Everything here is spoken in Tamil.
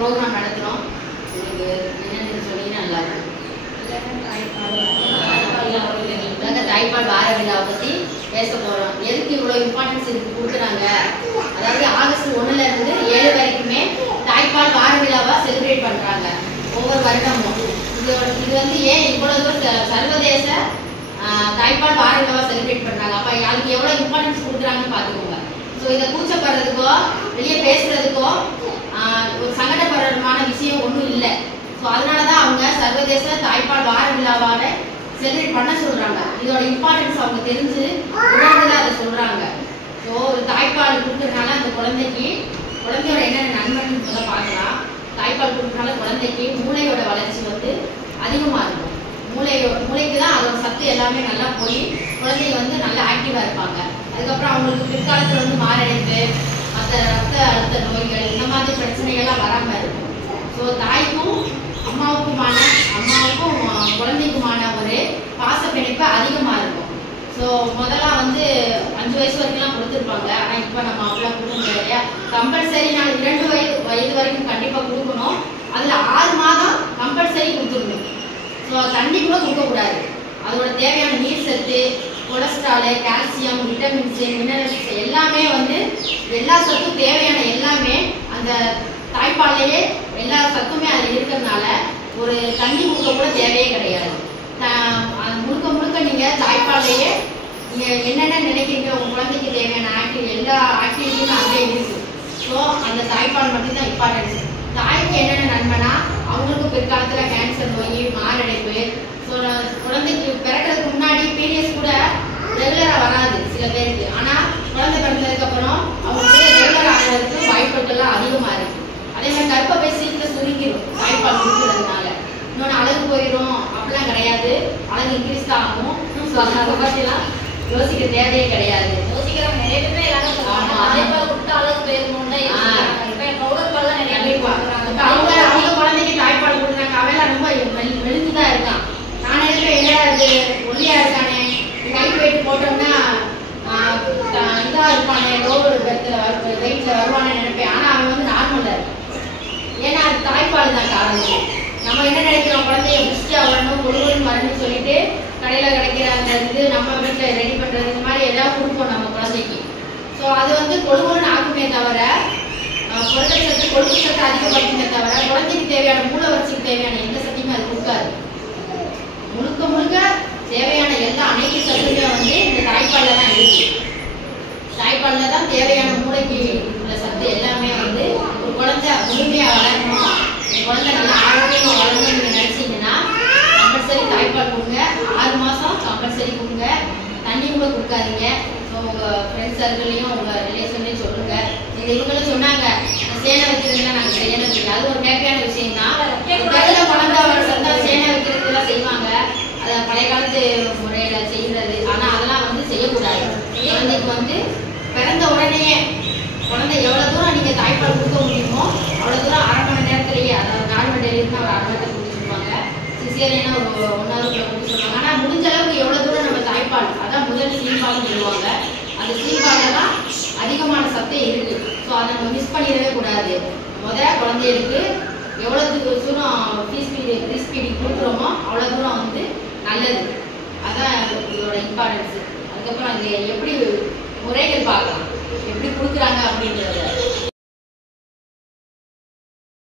ப்ரோக்ராம் நடத்துகிறோம். உங்களுக்கு என்னென்னு சொன்னீங்கன்னா நல்லா இருக்கும். தாய்ப்பால் வார விழாவை பற்றி பேச போகிறோம். எதுக்கு இவ்வளோ இம்பார்ட்டன்ஸ் இதுக்கு கொடுக்குறாங்க? அதாவது ஆகஸ்ட் 1லேருந்து 7 வரைக்குமே தாய்ப்பால் வார விழாவாக செலிப்ரேட் பண்ணுறாங்க ஒவ்வொரு வருடமும். இது வந்து ஏன் இவ்வளோ தூரம் சர்வதேச தாய்ப்பால் வார விழாவாக செலிப்ரேட் பண்ணுறாங்க? அப்போ அதுக்கு எவ்வளோ இம்பார்ட்டன்ஸ் கொடுக்குறாங்கன்னு பார்த்துக்கோங்க. ஸோ இதை கூச்சப்படுறதுக்கோ வெளியே பேசுறதுக்கோ ஒரு சங்கடப்படுறதுமான விஷயம் ஒன்றும் இல்லை. ஸோ அதனால தான் அவங்க சர்வதேச தாய்ப்பால் வார விழாவாக செலிப்ரேட் பண்ண சொல்கிறாங்க. இதோட இம்பார்ட்டன்ஸ் அவங்க தெரிஞ்சு உணர்ந்துதான் அதை சொல்கிறாங்க. ஸோ ஒரு தாய்ப்பால் கொடுக்கறதுனால அந்த குழந்தையோட என்னென்ன நன்மைன்னு சொல்ல பார்க்கலாம். தாய்ப்பால் கொடுக்கறதுனால குழந்தைக்கு மூளையோட வளர்ச்சி வந்து அதிகமாக இருக்கும். மூளைக்கு தான் அதோட சத்து எல்லாமே நல்லா போய் குழந்தைங்க வந்து நல்லா ஆக்டிவாக இருப்பாங்க. அதுக்கப்புறம் அவங்களுக்கு பிற்காலத்தில் வந்து மாரடைப்பு, மற்ற ரத்த அழுத்த நோய்கள், இந்த மாதிரி பிரச்சனைகள்லாம் வராமல் இருக்கும். ஸோ தாய்க்கும் அம்மாவுக்கும் குழந்தைக்குமான ஒரு பாச பிணைப்பு அதிகமாக இருக்கும். ஸோ முதல்ல வந்து 5 வயசு வரைக்கும்லாம் கொடுத்துருப்பாங்க. ஆனால் இப்போ நம்ம அப்படிலாம் கொடுக்க முடியாது இல்லையா? கம்பல்சரி நான் 2 வயது வரைக்கும் கண்டிப்பாக கொடுக்கணும். அதில் 6 மாதம் கம்பல்சரி கொடுத்துருணும். ஸோ தண்ணி கூட கொடுக்கக்கூடாது. அதோட தேவையான நீர் சத்து, கொலஸ்ட்ராலு, கால்சியம், விட்டமின்ஸு, மினரல்ஸ் எல்லாமே வந்து எல்லா சத்தும் தேவையான எல்லாமே அந்த தாய்ப்பாலையே எல்லா சத்துமே அதில் இருக்கிறதுனால ஒரு தண்ணி கொடுக்க கூட தேவையே கிடையாது. முழுக்க நீங்கள் தாய்ப்பாலையே நீங்கள் என்னென்ன நினைக்கிறீங்க உங்கள் குழந்தைக்கு தேவையான எல்லா ஆக்டிவிட்டியும் அங்கே இருக்குது. ஸோ அந்த தாய்ப்பால் மட்டும்தான் இம்பார்ட்டன்ஸ். தாய்க்கு என்னென்ன நன்மைனா அவங்களுக்கு பிற்காலத்தில் கேன்சர் நோய், மாரடைப்பு, ஸோ குழந்தைக்கு பிறக்கிறதுக்கு முன்னாடி பீரியட்ஸ் கூட ரெகுலராக வராது சில பேருக்கு. ஆனால் குழந்தை பிறந்ததுக்கப்புறம் அவங்களுக்கு ரெகுலர் ஆகிறதுக்கு வாய்ப்புகள்லாம் அதிகமாக இருக்குது. அதே மாதிரி கர்ப்பப்பை சீக்கிரம் சுருங்கிடும் தாய்ப்பால் கொடுக்குறதுனால. இன்னொன்று அழகு போயிடும் அப்படிலாம் கிடையாது. அழகு இன்க்ரீஸ் தான் ஆகும். ஸோ அதை பற்றிலாம் யோசிக்க தேவையே கிடையாது. யோசிக்கிறவங்க நிறைய பேர் எல்லாரும் தாய்ப்பால் கொடுத்து அழகு போயிருக்கணும்னா பவுடர்பால்லாம் நிறைய பேர் பார்க்குறாங்க. அவங்க குழந்தைக்கு தாய்ப்பால் கொடுக்குறாங்க. அவெல்லாம் ரொம்ப மெலிஞ்சுதான் இருக்கான். நானே அது ஒல்லியா இருக்கானே, கைட்டு வெயிட் போட்டோம்னா இதாக இருப்பானே, லோவர் வெயிட்ல வருவானே நினைப்பேன். ஆனால் அவன் வந்து நார்மலாக இருக்கும். ஏன்னா அது தாய்ப்பால் தான் காரணம். நம்ம என்ன நினைக்கிறோம், குழந்தைய புஷ்டியா வரணும், ஒருவரும் வரணும்னு சொல்லிட்டு கடையில் கிடைக்கிற அந்த நம்ம வீட்டில் ரெடி பண்ணுறது இந்த மாதிரி ஏதாவது கொடுப்போம் நம்ம குழந்தைக்கு. ஸோ அது வந்து கொழுவன்னு ஆக்குமே தவிர புரதச்சத்து கொழுப்பு சத்து அதிகப்படுத்துமே தவிர குழந்தைக்கு தேவையான மூளை வளர்ச்சிக்கு தேவையான எந்த சத்தையுமே அது கொடுக்காது. முழுக்க தேவையான எல்லா அனைத்து சத்துமே வந்து இந்த தாய்ப்பாலில் தான் இருக்கு. தாய்ப்பாலில் தான் தேவையான மூளைக்கு உள்ள சத்து எல்லாமே வந்து ஒரு குழந்தை முழுமையாக வளரணும், குழந்தை நல்லா ஆரோக்கியமாக வளரணும்னு நீங்கள் நினச்சிங்கன்னா கம்பல்சரி தாய்ப்பால் கொடுங்க. 6 மாதம் கம்பல்சரி கொடுங்க. தண்ணி கூட கொடுக்காதீங்க. ஸோ உங்கள் ஃப்ரெண்ட்ஸ் சர்க்கிளையும் உங்கள் ரிலேஷன்லையும் சொல்லுங்கள். இவங்களும் சொன்னாங்க சேனை வைக்கிறதுலாம் நாங்கள் செய்யணும். அது ஒரு ஹேப்பியான விஷயம் தான். குழந்தை வருஷம் தான் சேனை வைக்கிறதுலாம் செய்வாங்க. அதை பழைய காலத்து முறையில் செய்கிறது. ஆனால் அதெல்லாம் வந்து செய்யக்கூடாது. குழந்தைக்கு வந்து பிறந்த உடனேயே குழந்தை எவ்வளோ தூரம் நீங்கள் தாய்ப்பால் கொடுக்க முடியுமோ அவ்வளோ தூரம் 1/2 மணி நேரத்துலேயே, அதாவது நார்மல் டெலிவரினா ஒரு 1/2 மணி நேரத்தில் கொடுத்து சொல்லுவாங்க. சிசேரியனா ஒரு 1 ஹவருக்குள்ள கொடுத்து சொல்லுவாங்க. ஆனால் முடிஞ்ச அளவுக்கு எவ்வளோ தூரம் நம்ம தாய்ப்பால், அதான் முதல் சீம்பால்னு சொல்லுவாங்க. அந்த சீம்பாலில் தான் அதிகமான சத்தே இருக்குது. ஸோ அதை நம்ம மிஸ் பண்ணிடவே கூடாது. குழந்தைகளுக்கு எவ்வளோ தூரம் ஃப்ரீ ஸ்பீடிங் கொடுக்குறோமோ அவ்வளோ தூரம் வந்து நல்லது. அதான் இதோட இம்பார்ட்டன்ஸு. அதுக்கப்புறம் அது எப்படி முறைகள் பார்க்கலாம், எப்படி கொடுக்குறாங்க அப்படின்றத